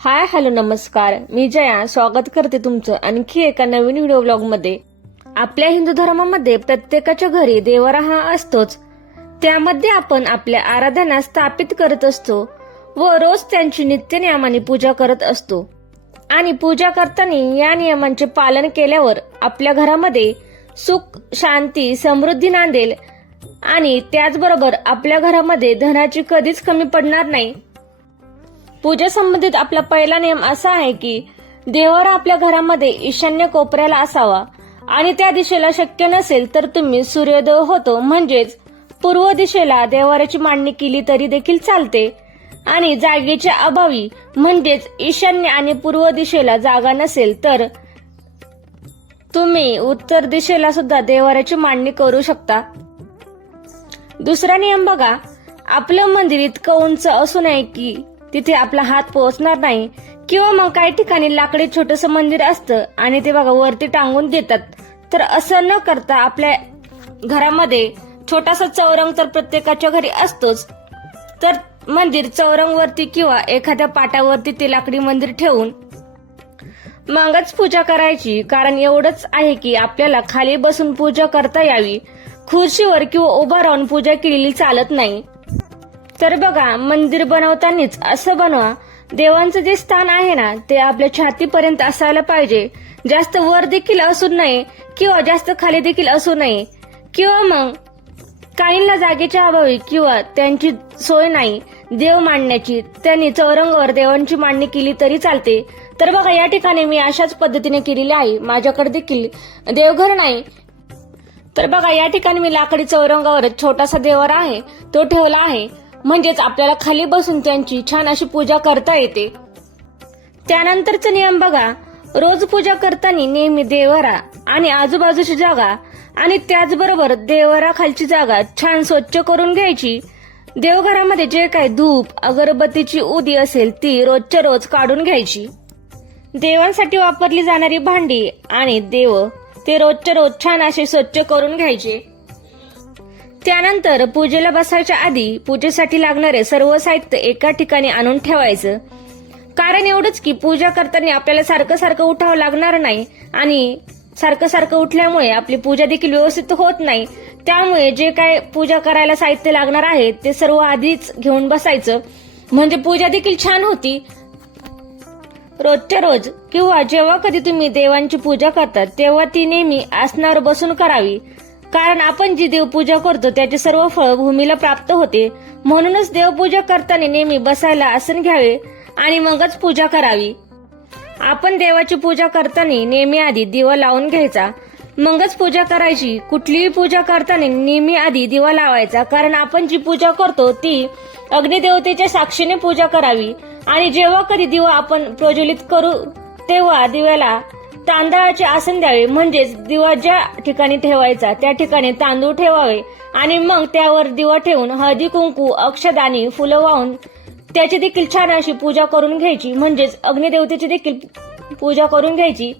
Hi hello नमस्कार. मी जया. स्वागत करते तुमचं आणखी एका नवीन व्हिडिओ ब्लॉगमध्ये आपल्या हिंदू धर्मामध्ये प्रत्येकाच्या घरी देवारा हा असतोच. त्यामध्ये आपण आपल्या आराधना स्थापित करत असतो व रोज त्यांची नित्य नियमाने पूजा करत असतो. आणि पूजा करताना या नियमांचे पालन केल्यावर आपल्या घरामध्ये सुख शांती समृद्धी नांदेल. आणि त्याचबरोबर आपल्या घरामध्ये धनाची कधीच कमी पडणार नाही. पूजेसंबंधित आपला पहिला नियम असा आहे की देवारा आपल्या घरामध्ये ईशान्य कोपऱ्याला असावा आणि त्या दिशेला शक्य नसेल तर तुम्ही सूर्योदय होतो. म्हणजेच पूर्व दिशेला देवाराची मांडणी केली तरी देखील चालते. आणि जागेच्या अभावी म्हणजेच ईशान्य आणि पूर्व दिशेला जागा नसेल तर तुम्ही उत्तर दिशेला सुद्धा देवाराची मांडणी करू शकता. दुसरा नियम बघा आपलं मंदिर इतकं उंच असू नये की तिथे आपला हात पोहोचणार नाही. किंवा मग काही ठिकाणी लाकडी छोटस मंदिर असतं आणि ते बघा वरती टांगून देतात. तर असं न करता आपल्या घरामध्ये छोटासा चौरंग तर प्रत्येकाच्या घरी असतोच. तर मंदिर चौरंगवरती किंवा एखाद्या पाटावरती ते लाकडी मंदिर ठेवून मगच पूजा करायची. कारण एवढंच आहे की आपल्याला खाली बसून पूजा करता यावी. खुर्चीवर किंवा उभा राहून पूजा केलेली चालत नाही. तर बघा मंदिर बनवतानाच असं बनवा. देवांचं जे स्थान आहे ना ते आपल्या छातीपर्यंत असायला पाहिजे. जास्त वर देखील असू नये किंवा जास्त खाली देखील असू नये. किंवा मग काहींना जागेच्या अभावी किंवा त्यांची सोय नाही देव मांडण्याची त्यांनी चौरंगावर देवांची मांडणी केली तरी चालते. तर बघा या ठिकाणी मी अशाच पद्धतीने केलेली आहे. माझ्याकडे देखील देवघर नाही. तर बघा या ठिकाणी मी लाकडी चौरंगावर छोटासा देवर आहे तो ठेवला आहे. म्हणजेच आपल्याला खाली बसून त्यांची छान अशी पूजा करता येते. त्यानंतरचा नियम बघा. रोज पूजा करताना नेहमी देवरा आणि आजूबाजूची जागा आणि त्याचबरोबर देवरा खालची जागा छान स्वच्छ करून घ्यायची. देवघरामध्ये जे काही धूप अगरबत्तीची उदी असेल ती रोजच्या रोज काढून घ्यायची. देवांसाठी वापरली जाणारी भांडी आणि देव ते रोजच्या रोज छान असे स्वच्छ करून घ्यायचे. त्यानंतर पूजेला बसायच्या आधी पूजेसाठी लागणारे सर्व साहित्य एका ठिकाणी आणून ठेवायचं. कारण एवढंच की पूजा करताना आपल्याला सारखं सारखं उठावं लागणार नाही आणि सारखं सारखं उठल्यामुळे आपली पूजा देखील व्यवस्थित होत नाही. त्यामुळे जे काय पूजा करायला साहित्य लागणार आहे ते सर्व आधीच घेऊन बसायचं. म्हणजे पूजा देखील छान होती. रोजच्या रोज किंवा जेव्हा कधी तुम्ही देवांची पूजा करता तेव्हा ती नेहमी आसनावर बसून करावी. कारण आपण जी देवपूजा करतो त्याचे सर्व फळ भूमीला प्राप्त होते. म्हणूनच देवपूजा करताना नेहमी बसायला आसन घ्यावे आणि मगच पूजा करावी. आपण देवाची पूजा करताना नेहमी आधी दिवा लावून घ्यायचा. मगच पूजा करायची. कुठलीही पूजा करताना नेहमी आधी दिवा लावायचा. कारण आपण जी पूजा करतो ती अग्निदेवतेच्या साक्षीने पूजा करावी. आणि जेव्हा कधी दिवा आपण प्रज्वलित करू तेव्हा दिव्याला तांदळाचे आसन द्यावे म्हणजेच दिवा ज्या ठिकाणी ठेवायचा त्या ठिकाणी तांदूळ ठेवावे आणि मग त्यावर दिवा ठेवून हळदी कुंकू अक्षदानी फुलं वाहून त्याची देखील छान अशी पूजा करून घ्यायची म्हणजेच अग्निदेवतेची देखील पूजा करून घ्यायची.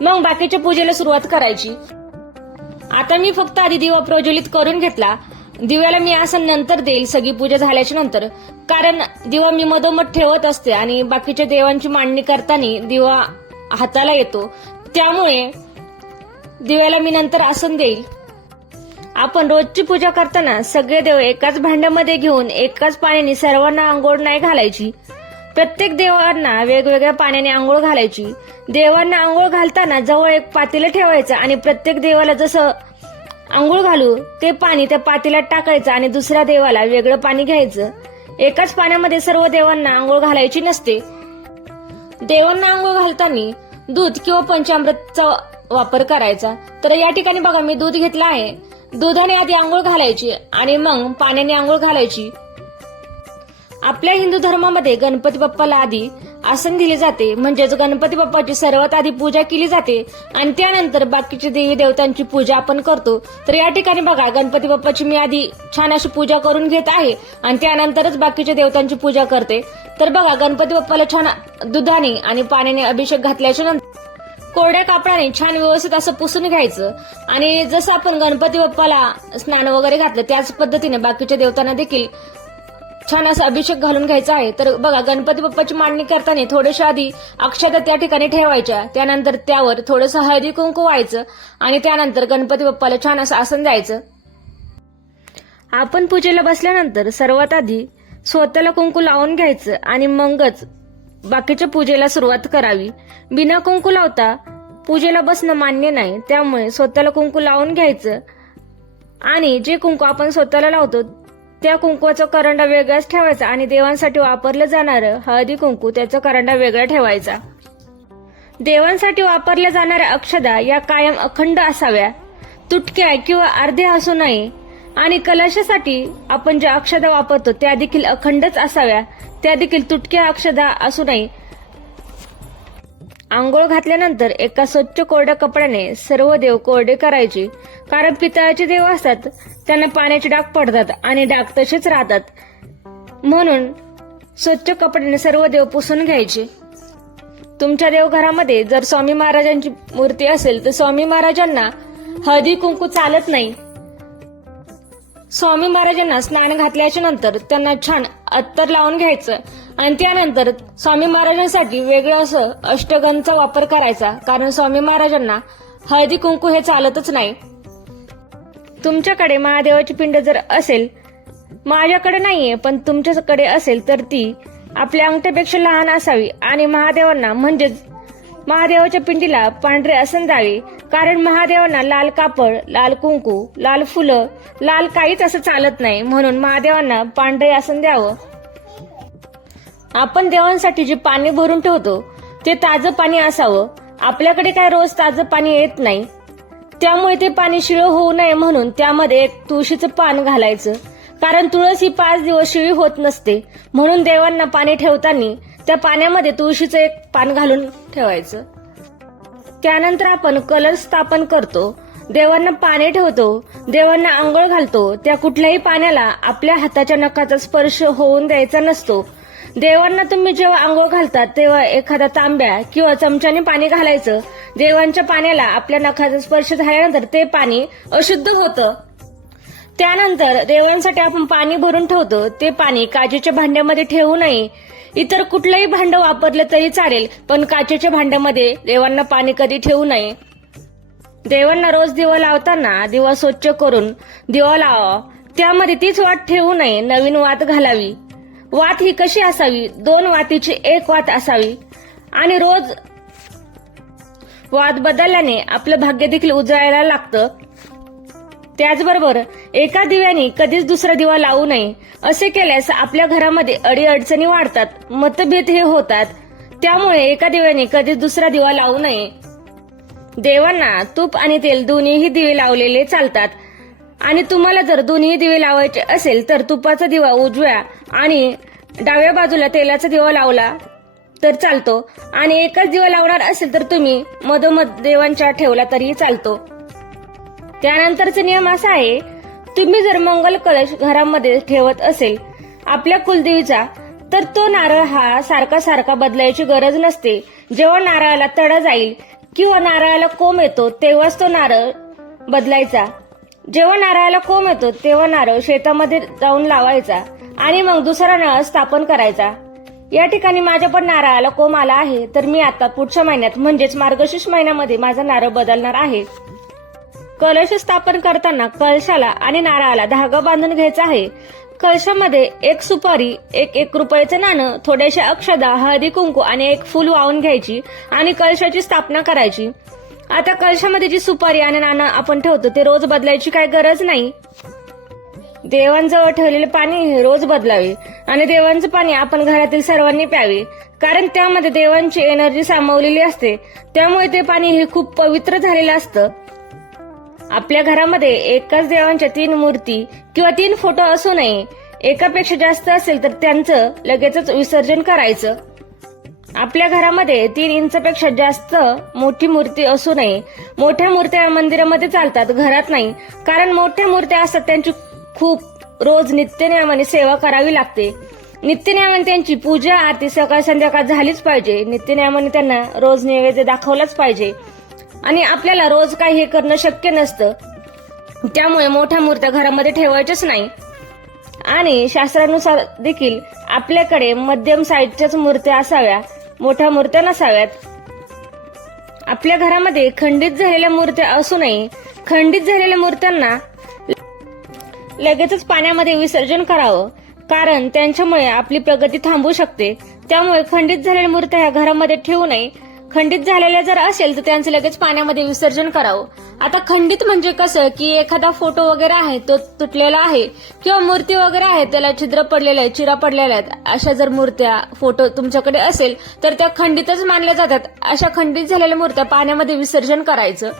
मग बाकीच्या पूजेला सुरुवात करायची. आता मी फक्त आधी दिवा प्रज्वलित करून घेतला. दिव्याला मी आसन नंतर देईल सगळी पूजा झाल्याच्यानंतर. कारण दिवा मी मधोमध ठेवत असते आणि बाकीच्या देवांची मांडणी करताना दिवा हाताला येतो. त्यामुळे दिव्याला मी नंतर आसन देईल. आपण रोजची पूजा करताना सगळे देव एकाच भांड्यामध्ये घेऊन एकाच पाण्याने सर्वांना आंघोळ नाही घालायची. प्रत्येक देवांना वेगवेगळ्या पाण्याने आंघोळ घालायची. देवांना आंघोळ घालताना जवळ एक पातेलं ठेवायचं आणि प्रत्येक देवाला जसं आंघोळ घालू ते पाणी त्या पातेल्यात टाकायचं आणि दुसऱ्या देवाला वेगळं पाणी घ्यायचं. एकाच पाण्यामध्ये सर्व देवांना आंघोळ घालायची नसते. देवांना आंघोळ घालताना दूध किंवा पंचामृतचा वापर करायचा. तर या ठिकाणी बघा मी दूध घेतलं आहे. दुधाने आधी आंघोळ घालायची आणि मग पाण्याने आंघोळ घालायची. आपल्या हिंदू धर्मामध्ये गणपती बाप्पाला आधी आसन दिले जाते. म्हणजेच गणपती बाप्पाची सर्वात आधी पूजा केली जाते आणि त्यानंतर बाकीच्या देवी देवतांची पूजा आपण करतो. तर या ठिकाणी बघा गणपती बाप्पाची मी आधी छान अशी पूजा करून घेत आहे आणि त्यानंतरच बाकीच्या देवतांची पूजा करते. तर बघा गणपती बाप्पाला छान दुधाने आणि पाण्याने अभिषेक घातल्याच्या नंतर कोरड्या कापडाने छान व्यवस्थित असं पुसून घ्यायचं. आणि जसं आपण गणपती बाप्पाला स्नान वगैरे घातलं त्याच पद्धतीने बाकीच्या देवतांना देखील छान असा अभिषेक घालून घ्यायचा आहे. तर बघा गणपती बाप्पाची मांडणी करताना थोड्याशा आधी अक्षता त्या ठिकाणी ठेवायच्या. त्यानंतर त्यावर थोडंसं हळदी कुंकू व्हायचं आणि त्यानंतर गणपती बाप्पाला छान असं आसन द्यायचं. आपण पूजेला बसल्यानंतर सर्वात आधी स्वतःला कुंकू लावून घ्यायचं आणि मगच बाकीच्या पूजेला सुरुवात करावी. बिना कुंकू लावता पूजेला बसणं मान्य नाही. त्यामुळे स्वतःला कुंकू लावून घ्यायचं आणि जे कुंकू आपण स्वतःला लावतो त्या कुंकवाचा करंडा वेगळाच ठेवायचा आणि देवांसाठी वापरलं जाणारं हळदी कुंकू त्याचा करंडा वेगळा ठेवायचा. देवांसाठी वापरल्या जाणाऱ्या अक्षदा या कायम अखंड असाव्या. तुटक्या किंवा अर्ध्या असू नये. आणि कलशासाठी आपण ज्या अक्षदा वापरतो त्या देखील अखंडच असाव्या. त्या देखील तुटक्या अक्षदा असू नये. आंघोळ घातल्यानंतर एका स्वच्छ कोरड्या कपड्याने सर्व देव कोरडे करायचे. कारण पितळाचे देव असतात त्यांना पाण्याचे डाग पडतात आणि डाग तसेच राहतात. म्हणून स्वच्छ कपड्याने सर्व देव पुसून घ्यायचे. तुमच्या देवघरामध्ये जर स्वामी महाराजांची मूर्ती असेल तर स्वामी महाराजांना हळदी कुंकू चालत नाही. स्वामी महाराजांना स्नान घातल्याच्या नंतर त्यांना छान अत्तर लावून घ्यायचं. आणि त्यानंतर स्वामी महाराजांसाठी वेगळं असं अष्टगनचा वापर करायचा. कारण स्वामी महाराजांना हळदी कुंकू हे चालतच नाही. तुमच्याकडे महादेवाची पिंड जर असेल माझ्याकडे नाहीये पण तुमच्याकडे असेल तर ती आपल्या अंगठ्यापेक्षा लहान असावी. आणि महादेवांना म्हणजेच महादेवाच्या पिंडीला पांढरे आसन द्यावे कारण महादेवांना लाल कापड लाल कुंकू लाल फुलं लाल काहीच असं चालत नाही. म्हणून महादेवांना पांढरे आसन द्यावं. आपण देवांसाठी जे पाणी भरून ठेवतो ते ताजं पाणी असावं. आपल्याकडे काय रोज ताजं पाणी येत नाही. त्यामुळे ते पाणी शिळ होऊ नये म्हणून त्यामध्ये एक तुळशीचं पान घालायचं. कारण तुळस ही पाच दिवस शिळी होत नसते. म्हणून देवांना पाणी ठेवताना त्या पाण्यामध्ये तुळशीचं एक पान घालून ठेवायचं. त्यानंतर आपण कलर स्थापन करतो. देवांना पाणी ठेवतो. देवांना आंघोळ घालतो. त्या कुठल्याही पाण्याला आपल्या हाताच्या नखाचा स्पर्श होऊन द्यायचा नसतो. देवांना तुम्ही जेव्हा आंघोळ घालतात तेव्हा एखाद्या तांब्या किंवा चमच्याने पाणी घालायचं. देवांच्या पाण्याला आपल्या नखाचा स्पर्श झाल्यानंतर ते पाणी अशुद्ध होतं. त्यानंतर देवांसाठी आपण पाणी भरून ठेवतो. ते पाणी काचेच्या भांड्यामध्ये ठेवू नये. इतर कुठलंही भांड वापरलं तरी चालेल पण काचेच्या भांड्यामध्ये देवांना पाणी कधी ठेवू नये. देवांना रोज दिवा लावताना दिवा स्वच्छ करून दिवा लावा. त्यामध्ये तीच वात ठेवू नये नवीन वात घालावी. वात ही कशी असावी? दोन वातीची एक वात असावी. आणि रोज वाद बदलल्याने आपलं भाग्य देखील उजळायला लागतं. त्याचबरोबर एका दिव्याने कधीच दुसरा दिवा लावू नये. असे केल्यास आपल्या घरामध्ये अडीअडचणी वाढतात मतभेद हे होतात. त्यामुळे एका दिव्याने कधीच दुसरा दिवा लावू नये. देवांना तूप आणि तेल दोन्हीही दिवे लावलेले चालतात. आणि तुम्हाला जर दोन्ही दिवे लावायचे असेल तर तुपाचा दिवा उजव्या आणि डाव्या बाजूला तेलाचा दिवा लावला तर चालतो. आणि एकच दिवा लावणार असेल तर तुम्ही मधोमध देवांच्या ठेवला तरीही चालतो. त्यानंतरचा नियम असा आहे तुम्ही जर मंगल कलश घरामध्ये ठेवत असेल आपल्या कुलदेवीचा तर तो नारळ हा सारखा सारखा बदलायची गरज नसते. जेव्हा नारळाला तडा जाईल किंवा नारळाला कोंब येतो तेव्हाच तो नारळ बदलायचा. जेव्हा नारळाला कोंब येतो तेव्हा नारळ शेतामध्ये जाऊन लावायचा आणि मग दुसरा नळ स्थापन करायचा. या ठिकाणी माझ्या पण नारळाला कोंब आला आहे तर मी आता पुढच्या महिन्यात म्हणजेच मार्गशीर्ष महिन्यामध्ये माझा नारळ बदलणार आहे. कलश स्थापन करताना कलशाला आणि नारळाला धागा बांधून घ्यायचा आहे. कलशामध्ये एक सुपारी एक एक रुपयाचं नाणं थोड्याशा अक्षदा हळदी कुंकू आणि एक फूल वाहून घ्यायची आणि कलशाची स्थापना करायची. आता कलशामध्ये जी सुपारी आणि नाणं आपण ठेवतो ते रोज बदलायची काय गरज नाही. देवांजवळ ठेवलेले पाणी हे रोज बदलावे आणि देवांचं पाणी आपण घरातील सर्वांनी प्यावे. कारण त्यामध्ये देवांची एनर्जी सामावलेली असते. त्यामुळे ते पाणी हे खूप पवित्र झालेलं असतं. आपल्या घरामध्ये एकाच देवांच्या तीन मूर्ती किंवा तीन फोटो असू नये. एकापेक्षा जास्त असेल तर त्यांचं लगेचच विसर्जन करायचं. आपल्या घरामध्ये तीन इंचपेक्षा जास्त मोठी मूर्ती असू नये. मोठ्या मूर्त्या मंदिरामध्ये चालतात घरात नाही. कारण मोठ्या मूर्त्या असतात त्यांची खूप रोज नित्यनियमाने सेवा करावी लागते. नित्यनियमाने त्यांची पूजा आरती सकाळ संध्याकाळ झालीच पाहिजे. नित्यनियमाने त्यांना रोज नैवेद्य दाखवलाच पाहिजे. आणि आपल्याला रोज काही हे करणं शक्य नसतं. त्यामुळे मोठ्या मूर्त्या घरामध्ये ठेवायच्याच नाही. आणि शास्त्रानुसार देखील आपल्याकडे मध्यम साईजच्याच मूर्त्या असाव्या मोठ्या मूर्त्या नसाव्यात. आपल्या घरामध्ये खंडित झालेल्या मूर्त्या असूनही खंडित झालेल्या मूर्त्यांना लगेचच पाण्यामध्ये विसर्जन करावं कारण त्यांच्यामुळे आपली प्रगती थांबू शकते. त्यामुळे खंडित झालेल्या मूर्त्या ह्या घरामध्ये ठेवू नये खंडित झालेल्या जर असेल तर त्यांचं लगेच पाण्यामध्ये विसर्जन करावं. आता खंडित म्हणजे कसं की एखादा फोटो वगैरे आहे तो तुटलेला आहे किंवा मूर्ती वगैरे आहे त्याला छिद्र पडलेलं आहे चिरा पडलेल्या आहेत अशा जर मूर्त्या फोटो तुमच्याकडे असेल तर त्या खंडितच मानल्या जातात. अशा खंडित झालेल्या मूर्त्या पाण्यामध्ये विसर्जन करायचं.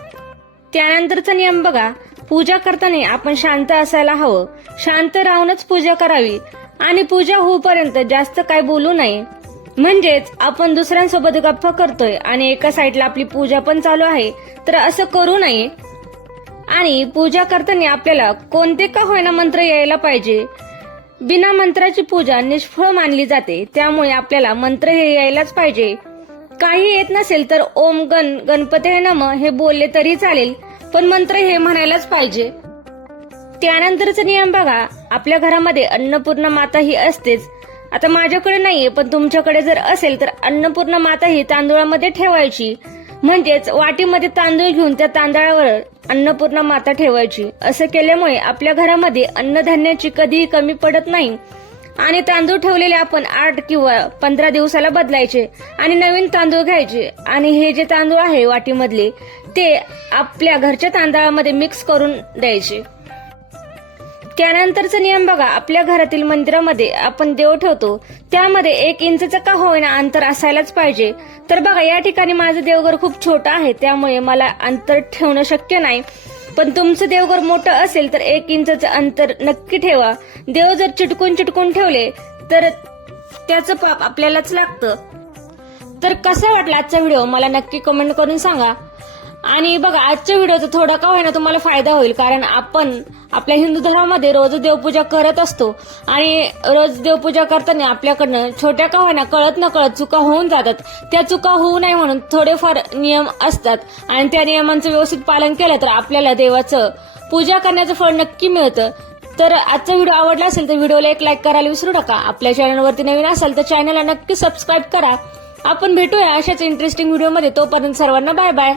त्यानंतरचा नियम बघा. पूजा करताना आपण शांत असायला हवं. शांत राहूनच पूजा करावी. आणि पूजा होऊपर्यंत जास्त काय बोलू नये. म्हणजेच आपण दुसऱ्यांसोबत गप्पा करतोय आणि एका साईडला आपली पूजा पण चालू आहे तर असं करू नये. आणि पूजा करताना आपल्याला कोणते का होईना मंत्र यायला पाहिजे? बिना मंत्राची पूजा निष्फळ मानली जाते त्यामुळे आपल्याला मंत्र हे यायलाच पाहिजे. काही येत नसेल तर ओम गण गणपती नम हे बोलले तरी चालेल पण मंत्र हे म्हणायलाच पाहिजे. त्यानंतरचा नियम बघा आपल्या घरामध्ये अन्नपूर्णा माता ही असतेच. आता माझ्याकडे नाहीये पण तुमच्याकडे जर असेल तर अन्नपूर्णा माता ही तांदूळामध्ये ठेवायची. म्हणजेच वाटीमध्ये तांदूळ घेऊन त्या तांदळावर अन्नपूर्णा माता ठेवायची. असं केल्यामुळे आपल्या घरामध्ये अन्नधान्याची कधीही कमी पडत नाही. आणि तांदूळ ठेवलेले आपण आठ किंवा पंधरा दिवसाला बदलायचे आणि नवीन तांदूळ घ्यायचे. आणि हे जे तांदूळ आहे वाटीमधले ते आपल्या घरच्या तांदळामध्ये मिक्स करून द्यायचे. त्यानंतरचा नियम बघा आपल्या घरातील मंदिरामध्ये आपण देव ठेवतो त्यामध्ये एक इंचचं का होईना अंतर असायलाच पाहिजे. तर बघा या ठिकाणी माझं देवघर खूप छोटं आहे त्यामुळे मला अंतर ठेवणं शक्य नाही. पण तुमचं देवघर मोठं असेल तर एक इंचचं अंतर नक्की ठेवा. देव जर चिटकून चिटकून ठेवले तर त्याचं पाप आपल्यालाच लागतं. तर कसा वाटला आजचा व्हिडिओ? मला नक्की कमेंट करून सांगा. आणि बघा आजच्या व्हिडिओचा थोडा का होईना तुम्हाला फायदा होईल कारण आपण आपल्या हिंदू धर्मामध्ये रोज देवपूजा करत असतो. आणि रोज देवपूजा करताना आपल्याकडनं छोट्या का होईना कळत न कळत चुका होऊन जातात. त्या चुका होऊ नये म्हणून थोडेफार नियम असतात. आणि त्या नियमांचं व्यवस्थित पालन केलं तर आपल्याला देवाचं पूजा करण्याचं फळ नक्की मिळतं. तर आजचा व्हिडिओ आवडला असेल तर व्हिडिओला एक लाईक करायला विसरू नका. आपल्या चॅनलवरती नवीन असाल तर चॅनलला नक्की सबस्क्राईब करा. आपण भेटूया अशाच इंटरेस्टिंग व्हिडिओमध्ये तोपर्यंत सर्वांना बाय बाय